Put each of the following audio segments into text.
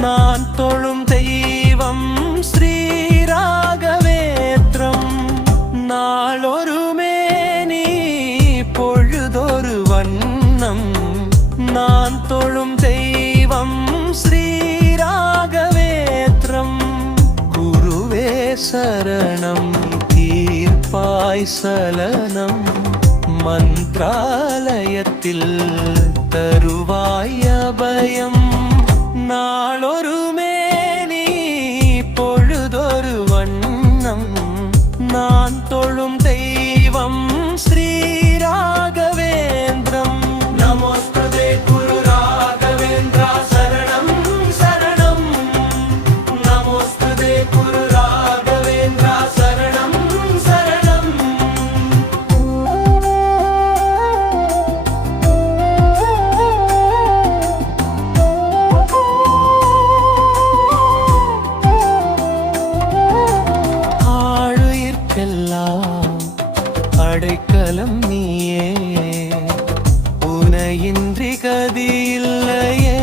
நான் தொழும் தெய்வம் ஸ்ரீராகவேந்திரம். நாளொரு மேனி பொழுதொரு வண்ணம். நான் தொழும் தெய்வம் ஸ்ரீராகவேந்திரம். குருவே சரணம் தீர்ப்பாய் சலனம். மந்த்ராலயத்தில் தருவாய் அபயம். நாளொரு மேனி பொழுதொரு வண்ணம். நான் தொழும் தெய்வம் ஸ்ரீராகவேந்திரம். நமோஸ்துதே குரு ராகவேந்திரா சரணம் சரணம். நமோஸ்துதே குரு ராகவேந்திரா சரணம் சரணம். அடைக்கலம் நீயே, உனையின்றி கதியில்லையே.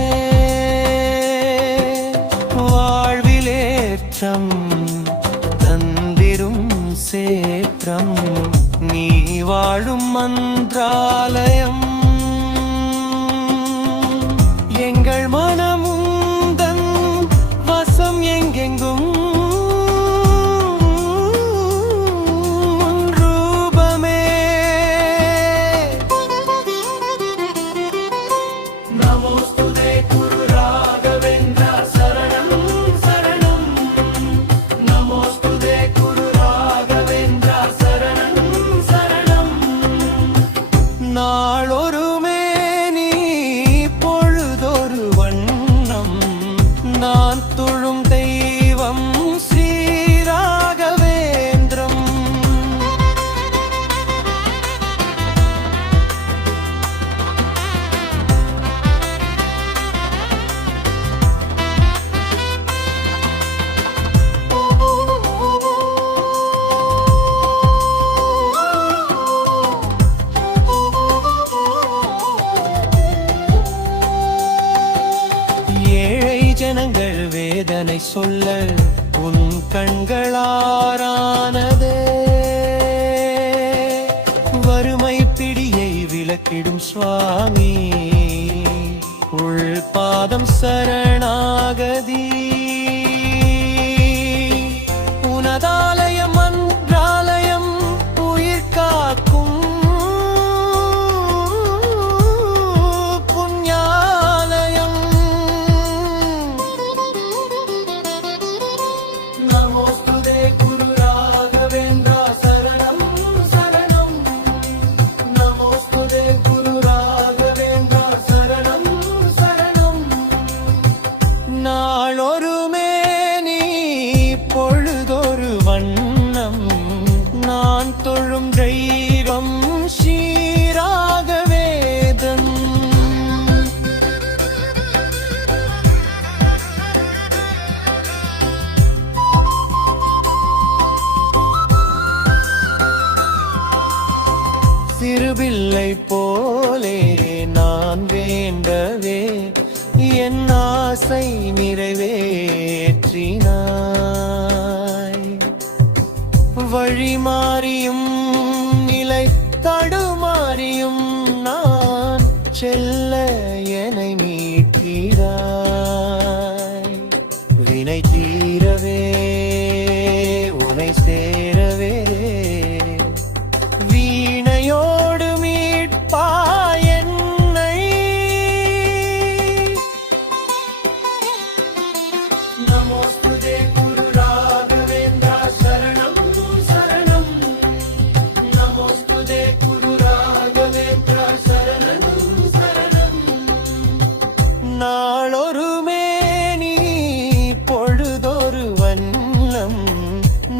வாழ்விலேற்றம் தந்திரும் சேற்றம். நீ வாழும் மந்த்ராலயம். எங்கள் மனமுந்தன் வசம் எங்கெங்கும். நமோஸ்துதே குரு ராகவேந்திரா சரணம் சரணம். நமோஸ்துதே குரு ராகவேந்திரா சரணம் சரணம். நாளொரு மேனி பொழுதொரு வண்ணம். நான் தொழும் தெய்வம் ஸ்ரீராகவேந்திரம். ஜனங்கள் வேதனை சொல்ல உன் கண்களாரானதே. வறுமை பிடியை விலக்கிடும் சுவாமி உள் பாதம் சரணாகதி. உனதாலயம் மன்றாலயம் உயிர் காக்கும் புண்ணியாலயம். நமோஸ்துதே குரு ராகவேந்திரா சரணம் சரணம். நமோஸ்துதே குரு ராகவேந்திரா சரணம் சரணம். நாளொரு மேனி பொழுதொரு வண்ணம். நான் தொழும் தெய்வம் ஸ்ரீராகவேதன். சிறுபிள்ளை போலே நான் வேண்டவே என் ஆசை நிறைவேற்றினாய். வழி மாறியும் நிலை தடுமாறியும் நான் செல்ல என்னை மீட்கிறாய். வினை தீரவே உனை சேரவே வீணையோடு மீட்பாய் என்னை. நமோஸ்துதே குரு ராகவேந்திரா சரணம் சரணம். நமோஸ்துதே குரு ராகவேந்திரா சரணம் சரணம். நாளொரு மேனி பொழுதொரு வண்ணம்.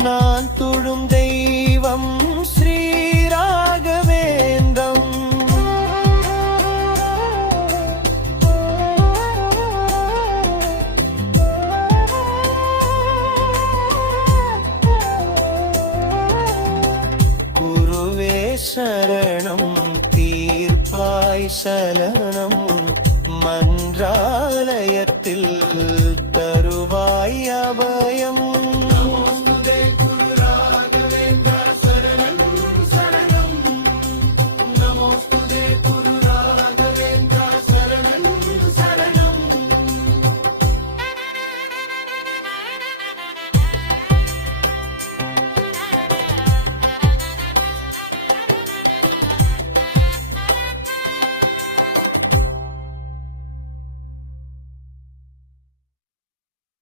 நான் தொழும் தெய்வம் ஸ்ரீராகவேந்திரம். குருவே சரணம் தீர்ப்பாய் சலனம். மன்றாலயத்தில் அபயம்